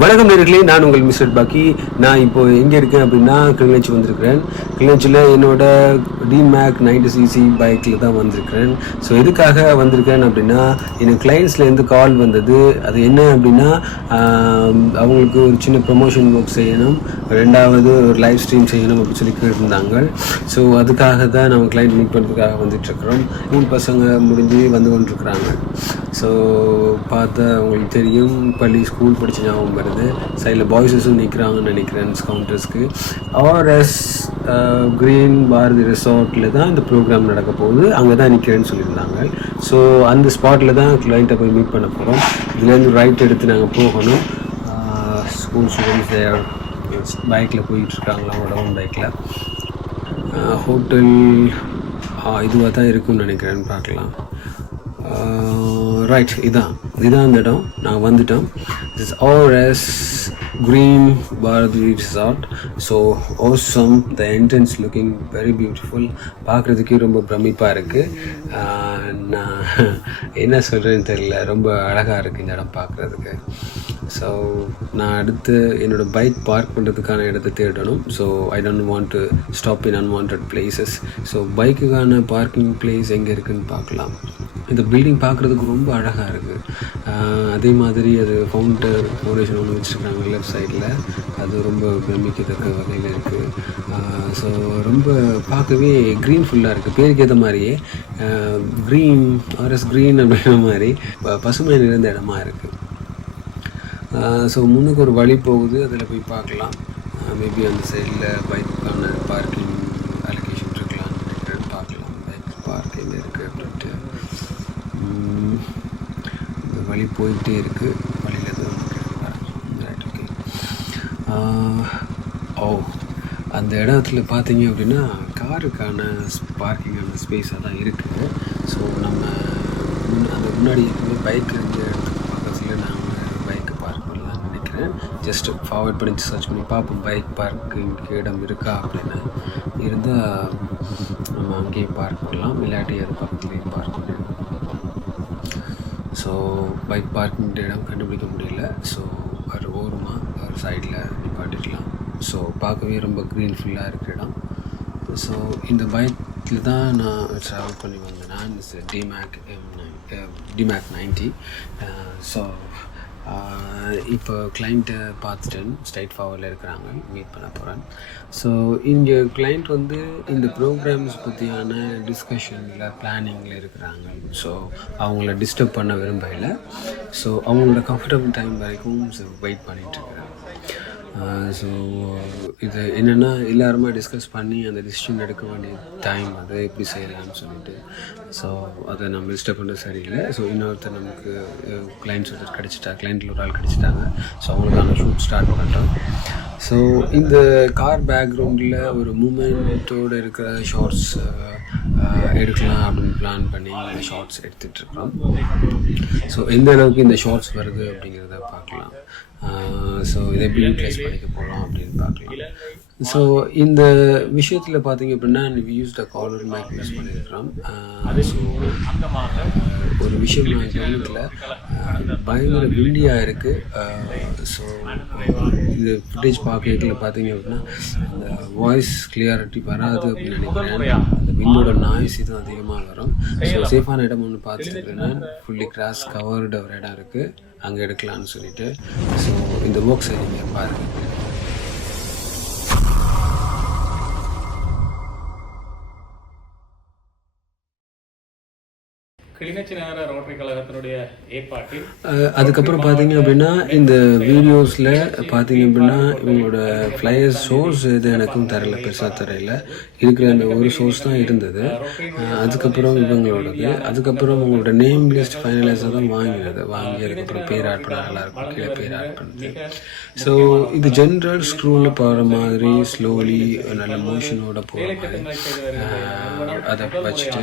வணக்கம் நேர்களே நான் உங்கள் மிஸ்டர் பாக்கி. நான் இப்போ எங்கே இருக்கேன் அப்படின்னா கிளிநொச்சி வந்திருக்கிறேன். கிளிநொச்சியில் என்னோட டிமேக் நைன்டி சிசி பைக்கில் தான் வந்திருக்கிறேன். ஸோ எதுக்காக வந்திருக்கேன் அப்படின்னா எனக்கு கிளைண்ட்ஸ்லேருந்து கால் வந்தது. அது என்ன அப்படின்னா அவங்களுக்கு ஒரு சின்ன ப்ரொமோஷன் ஒர்க் செய்யணும். ரெண்டாவது ஒரு லைவ் ஸ்ட்ரீம் செய்யணும் அப்படின்னு சொல்லி கேட்டிருந்தாங்க. ஸோ அதுக்காக தான் நம்ம கிளைண்ட் மீட் பண்ணுறதுக்காக வந்துட்டுருக்குறோம். மூணு பசங்க முடிஞ்சு வந்து கொண்டிருக்கிறாங்க. ஸோ பார்த்தா அவங்களுக்கு தெரியும். பள்ளி ஸ்கூல் படித்த ஞாபகம் வருது. சைடில் பாய்ஸஸும் நிற்கிறாங்கன்னு நினைக்கிறேன் கவுண்டர்ஸ்க்கு ஆர்எஸ் க்ரீன் பாரதி ரெசார்ட்டில் தான் இந்த ப்ரோக்ராம் நடக்க போகுது. அங்கே தான் நிற்கிறேன்னு சொல்லியிருந்தாங்க. ஸோ அந்த ஸ்பாட்டில் தான் கிளைண்ட்டை போய் மீட் பண்ண போகிறோம் இதுலேருந்து ரைட் எடுத்து நாங்கள் போகணும். ஸ்கூல் ஸ்டூடெண்ட்ஸ் பைக்கில் போயிட்டுருக்காங்களா அவங்களோட ஓன் பைக்கில் ஹோட்டல் இதுவாக தான் இருக்கும்னு நினைக்கிறேன்னு பார்க்கலாம். Uh, ரைட் இதான். இதான் அந்த இடம். நாங்கள் வந்துட்டோம் this RS green Bharathi resort so awesome the entrance looking very beautiful பார்க்குறதுக்கே ரொம்ப பிரமிப்பாக இருக்குது uh, நான் என்ன சொல்கிறேன்னு தெரியல. ரொம்ப அழகாக இருக்குது இந்த இடம் பார்க்குறதுக்கு. ஸோ நான் அடுத்து என்னோடய பைக் பார்க் பண்ணுறதுக்கான இடத்த தேடணும். So I don't want to stop in unwanted places so பைக்குக்கான parking place எங்கே இருக்குதுன்னு பார்க்கலாம். இந்த பில்டிங் பார்க்குறதுக்கு ரொம்ப அழகாக இருக்குது அதே மாதிரி அது ஃபவுண்டர் ஃபவுண்டேஷன் ஒன்று வச்சுருக்காங்க லெஃப்ட் சைடில் அது ரொம்ப பிரமிக்கத்தக்க வகையில் இருக்குது ஸோ ரொம்ப பார்க்கவே க்ரீன் ஃபுல்லாக இருக்குது பேருக்கு ஏற்ற மாதிரியே க்ரீன் ஆர்எஸ் க்ரீன் அப்படிங்கிற மாதிரி பசுமை நிறைந்த இடமா இருக்குது ஸோ முன்னுக்கு ஒரு வழி போகுது. அதில் போய் பார்க்கலாம். மேபி அந்த சைடில் பைக்குக்கான பார்க்கிங் அலோகேஷன் இருக்கலாம்னு நினைக்கிறேன் பார்க்கலாம் பைக் பார்க் எங்கே இருக்குது அப்படின்ட்டு உம், போய்கிட்டே போயிட்டே இருக்குது வழியில் எதுவும் ரைட் ஓகே ஓ அந்த இடத்துல பார்த்தீங்க அப்படின்னா காருக்கான பார்க்கிங்கான ஸ்பேஸ் அதான் இருக்குது ஸோ நம்ம முன்ன- அந்த முன்னாடி பைக் இருந்த இடத்துக்கு பக்கத்தில் நான் பைக்கை பார்க் பண்ணலாம்னு நினைக்கிறேன். ஜஸ்ட் ஃபார்வர்ட் பண்ணி சர்ச் பண்ணி பார்ப்போம் பைக் பார்க்கிங்க்கு இடம் இருக்கா அப்படின்னு. இருந்தால் நம்ம அங்கேயும் பார்க் பண்ணலாம். இல்லாட்டி அது பக்கத்துலேயும் பார்க் பண்ணிடலாம் ஸோ பைக் பார்க்கிங் இடம் கண்டுபிடிக்க முடியல. ஸோ ஒரு ஓரமாக ஒரு சைடில் நிப்பாட்டிக்கலாம் ஸோ பார்க்கவே ரொம்ப க்ரீன்ஃபுல்லாக இருக்கிற இடம். ஸோ இந்த பைக்கில் தான் நான் ட்ராவல் பண்ணி வந்தேன். நான் டிமேக் டிமேக் நைன்ட்டி ஸோ இப்போ கிளைண்ட்டை பார்த்துட்டேன் ஸ்ட்ரைட் ஃபார்வர்டில் இருக்கிறாங்க. மீட் பண்ண போகிறேன் ஸோ இங்கே கிளைண்ட் வந்து இந்த ப்ரோக்ராம்ஸ் பற்றியான டிஸ்கஷனில் பிளானிங்கில் இருக்கிறாங்க. ஸோ அவங்கள டிஸ்டர்ப் பண்ண விரும்பல. ஸோ அவங்களோட கம்ஃபர்டபுள் டைம் வரைக்கும் வெயிட் பண்ணிகிட்ருக்குறேன் ஸோ இது என்னென்னா எல்லாருமே டிஸ்கஸ் பண்ணி அந்த டிசிஷன் எடுக்க வேண்டிய டைம் அதை எப்படி செய்யலாம்னு சொல்லிட்டு. ஸோ அதை நம்ம டிஸ்டர்ப் பண்ணுறது சரியில்லை. ஸோ இன்னொருத்தர் நமக்கு கிளைண்ட்ஸ் ஒருத்தர் கிடச்சிட்டா கிளைண்ட்டில் ஒரு ஆள் கிடச்சிட்டாங்க. ஸோ அவங்களுக்கான ஷூட் ஸ்டார்ட் பண்ணுறோம் ஸோ இந்த கார் பேக்ரவுண்டில் ஒரு மூமெண்ட்டோடு இருக்கிற ஷார்ட்ஸ் uh, uh, எடுக்கலாம் அப்படின்னு பிளான் பண்ணி இந்த ஷார்ட்ஸ் எடுத்துகிட்ருக்கோம் ஸோ எந்த அளவுக்கு இந்த ஷார்ட்ஸ் வருது அப்படிங்கிறத பார்க்கலாம். Uh, ஸோ இதை எப்படி யூட்டிலைஸ் பண்ணிக்க போகலாம் அப்படின்னு பார்க்கலாம். ஸோ இந்த விஷயத்தில் பார்த்தீங்க அப்படின்னா use the collar mic use பண்ணியிருக்கிறோம். ஒரு விஷயம் நான் கவனத்தில் பயங்கர விண்டியாக இருக்குது ஸோ இது ஃபுட்டேஜ் பார்க்கல பார்த்தீங்க அப்படின்னா அந்த வாய்ஸ் கிளியாரிட்டி வராது அப்படின்னு நினைக்கிறேன். அந்த விண்டோட நாய்ஸ் இதுவும் அதிகமாக வரும். ஸோ சேஃபான இடம் ஒன்று பார்த்துருக்கேன் ஃபுல்லி கிராஸ் கவர்டு ஒரு இடம் இருக்குது அங்கே எடுக்கலாம்னு சொல்லிட்டு. ஸோ இந்த ஒர்க்ஸை நீங்கள் பாருங்கள் கிளிநொச்சி நகர ரோட்டரி கழகத்தினுடைய ஏற்பாட்டில் அதுக்கப்புறம் பார்த்தீங்க அப்படின்னா இந்த வீடியோஸில் பார்த்தீங்க அப்படின்னா இவங்களோட ஃப்ளையர் சோர்ஸ் இது எனக்கும் தரல பெருசாக தரையில் இருக்கிற அந்த ஒரு சோர்ஸ் தான் இருந்தது. அதுக்கப்புறம் இவங்களோடது. அதுக்கப்புறம் உங்களோட நேம் லிஸ்ட் ஃபைனலைஸாக தான் வாங்கினது. வாங்கி அதுக்கப்புறம் பேர் ஆட் பண்ண நல்லாயிருக்கும். கீழே பேர் ஆட் பண்ணுறது ஸோ இது ஜென்ரல் ஸ்க்ரூவில் போகிற மாதிரி ஸ்லோலி நல்ல மோஷனோட போகிற மாதிரி. அதை வச்சுட்டு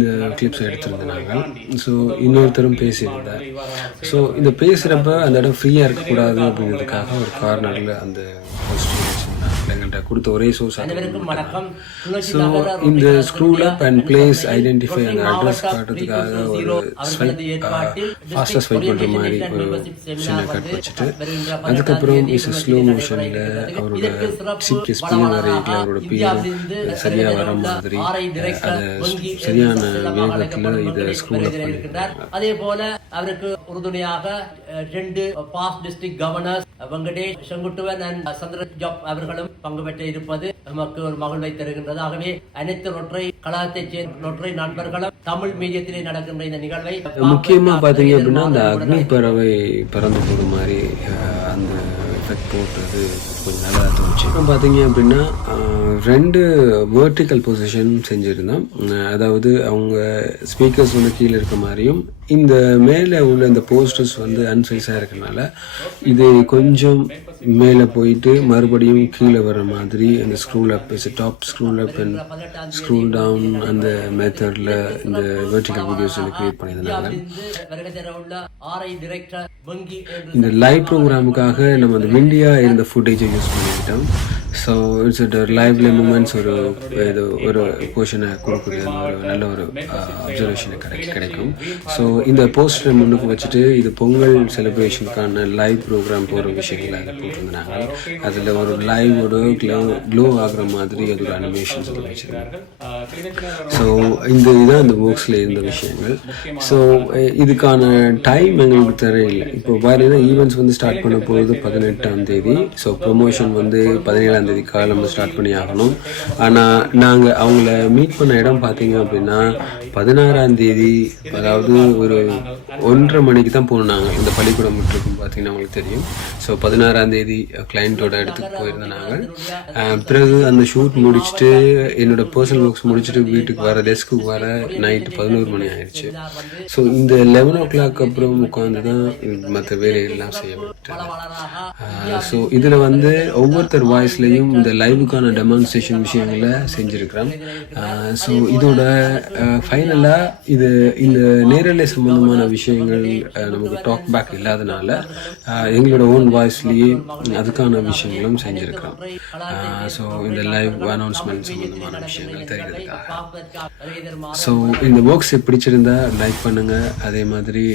அஹ் இந்த கிளிப்ஸ் எடுத்திருந்தாங்க ஸோ இன்னொருத்தரும் பேசியிருந்தார். ஸோ இந்த பேசுகிறப்ப அந்த இடம் ஃப்ரீயாக இருக்கக்கூடாது அப்படிங்கிறதுக்காக ஒரு கார்னரில் அந்த எங்கள்கிட்ட கொடுத்த ஒரே சோர்ஸ் ஸோ இந்த scroll up and place identify அந்த அட்ரஸ் காட்டுறதுக்காக 320 ஒரு ஸ்வைப் ஃபாஸ்ட்டாக ஸ்வைப் பண்ணுற மாதிரி ஒரு சின்ன கட் வச்சுட்டு அதுக்கப்புறம் இஸ் ஸ்லோ மோஷனில் அவரோட சிப்ட் ஸ்பீன் வரைக்கும் அவரோட பேரும் சரியாக வர மாதிரி அதை சரியான வேகத்தில் இதை ஸ்க்ரூல் அப் பண்ணியிருக்காங்க அதே போல அவருக்கு உறுதுணையாக ரெண்டு past district governors Venkatesh Senguttuvan and Chandra job அவர்களும் பங்கு பெற்று இருப்பது நமக்கு ஒரு மகிழ்வை தருகின்றது. ஆகவே அனைத்து ஒற்றை கழகத்தைச் சேர்ந்த ஒற்றை நண்பர்களும் தமிழ் மீடியத்திலே நடக்கின்ற இந்த நிகழ்வை முக்கியமா பாத்தீங்க அப்படின்னா அந்த அக்னி பறவை பறந்து போகிற மாதிரி அந்த எஃபெக்ட் போட்டது கொஞ்சம் நல்லா தோணுச்சு அப்புறம் பார்த்தீங்க அப்படின்னா ரெண்டு வேர்டிக்கல் பொசிஷன் செஞ்சுருந்தோம் அதாவது அவங்க ஸ்பீக்கர்ஸ் வந்து கீழே இருக்க மாதிரியும் இந்த மேலே உள்ள இந்த போஸ்டர்ஸ் வந்து அன்சைஸாக இருக்கனால இது கொஞ்சம் மேலே போயிட்டு மறுபடியும் கீழே வர மாதிரி அந்த scroll up top scroll up and scroll down அந்த மெத்தடில் இந்த வெர்டிக்கல் வீடியோஸ் வந்து கிரியேட் பண்ணியிருந்தாங்க. இந்த லைவ் ப்ரோக்ராமுக்காக நம்ம அந்த விண்டியா இருந்த ஃபுட்டேஜை யூஸ் பண்ணிக்கிட்டோம் ஸோ இட்ஸ் ஒரு லைவ்லி மூமெண்ட்ஸ் ஒரு இது ஒரு போர்ஷனை கொடுக்குது ஒரு நல்ல ஒரு அப்சர்வேஷனை கிடை கிடைக்கும் ஸோ இந்த போஸ்டரை முன்னுக்கு வச்சுட்டு இது பொங்கல் செலிப்ரேஷனுக்கான லைவ் ப்ரோக்ராம் போகிற விஷயங்களை அதில் போட்டிருந்தாங்க அதில் ஒரு லைவோட க்ளோ க்ளோ ஆகிற மாதிரி அது ஒரு அனிமேஷன்ஸ் அதில் வச்சுருந்தாங்க ஸோ இந்த இதுதான் இந்த புக்ஸில் இருந்த விஷயங்கள் ஸோ இதுக்கான டைம் எங்களுக்கு தெரியல இப்போ பார்த்தீங்கன்னா ஈவெண்ட்ஸ் வந்து ஸ்டார்ட் பண்ண போகுது பதினெட்டாம் தேதி. ஸோ ப்ரொமோஷன் வந்து பதினேழாம் தேதி காலம் ஸ்டார்ட் பண்ணி ஆகணும் ஆனால் நாங்கள் அவங்கள மீட் பண்ண இடம் பார்த்தீங்க அப்படின்னா பதினாறாம் தேதி அதாவது ஒரு ஒன்றரை மணிக்கு தான் போனாங்க இந்த பள்ளிக்கூடம் விட்டுருக்கும் பார்த்தீங்கன்னா உங்களுக்கு தெரியும். ஸோ பதினாறாம் தேதி கிளைண்ட்டோட இடத்துக்கு போயிருந்தோம் நாங்கள் பிறகு அந்த ஷூட் முடிச்சுட்டு என்னோட பர்சனல் ஒர்க்ஸ் முடிச்சுட்டு வீட்டுக்கு வர டெஸ்க்கு வர நைட்டு பதினோரு மணி ஆயிடுச்சு. ஸோ இந்த லெவன் ஓ கிளாக் அப்புறம் உட்காந்து தான் மற்ற வேலைகள்லாம் செய்ய விட்டேன் ஸோ இதில் வந்து ஒவ்வொருத்தர் வாய்ஸ்லேயும் இந்த லைவுக்கான டெமான்ஸ்ட்ரேஷன் விஷயங்களை செஞ்சுருக்கிறேன் ஸோ இதோட ஃபைனலாக இது இந்த நேரலை சம்பந்தமான விஷயங்கள் நமக்கு டாக் பேக் இல்லாதனால எங்களோட ஓன் வாய்ஸ்லேயே அதுக்கான விஷயங்களும் செஞ்சுருக்கிறோம். ஸோ இந்த லைவ் அனௌன்ஸ்மெண்ட் சம்பந்தமான விஷயங்கள் தெரிகிறதுக்காக. ஸோ இந்த ஒர்க்ஸ் பிடிச்சிருந்தா லைக் பண்ணுங்க. அதே மாதிரி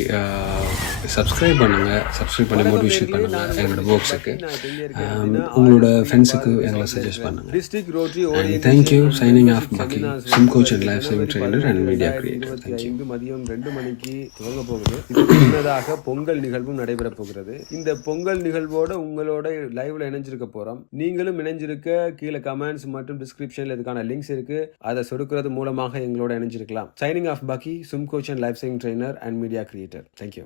சப்ஸ்கிரைப் பண்ணுங்க. சப்ஸ்கிரைப் பண்ணி மோட்டிவேஷன் பண்ணுங்க. எங்களோட ஒர்க்ஸுக்கு உங்களோட ஃப்ரெண்ட்ஸுக்கு எங்களை சஜஸ்ட் பண்ணுங்க. District rotary and thank you signing off Bakki swim coach and life saving trainer and media creator thank you மதியம் ரெண்டு மணிக்கு துவங்க போகுது. முன்னதாக பொங்கல் நிகழ்வும் நடைபெற போகிறது. இந்த பொங்கல் நிகழ்வோட உங்களோட லைவ்ல இணைஞ்சிருக்க போறோம். நீங்களும் இணைஞ்சிருக்க கீழே கமெண்ட்ஸ் மற்றும் டிஸ்கிரிப்ஷன்ல இதுக்கான லிங்க்ஸ் இருக்கு. அதை சொடுக்கிறது மூலமாக எங்களோட இணைஞ்சிருக்கலாம். Signing off Bakki swim coach and life saving trainer and media creator thank you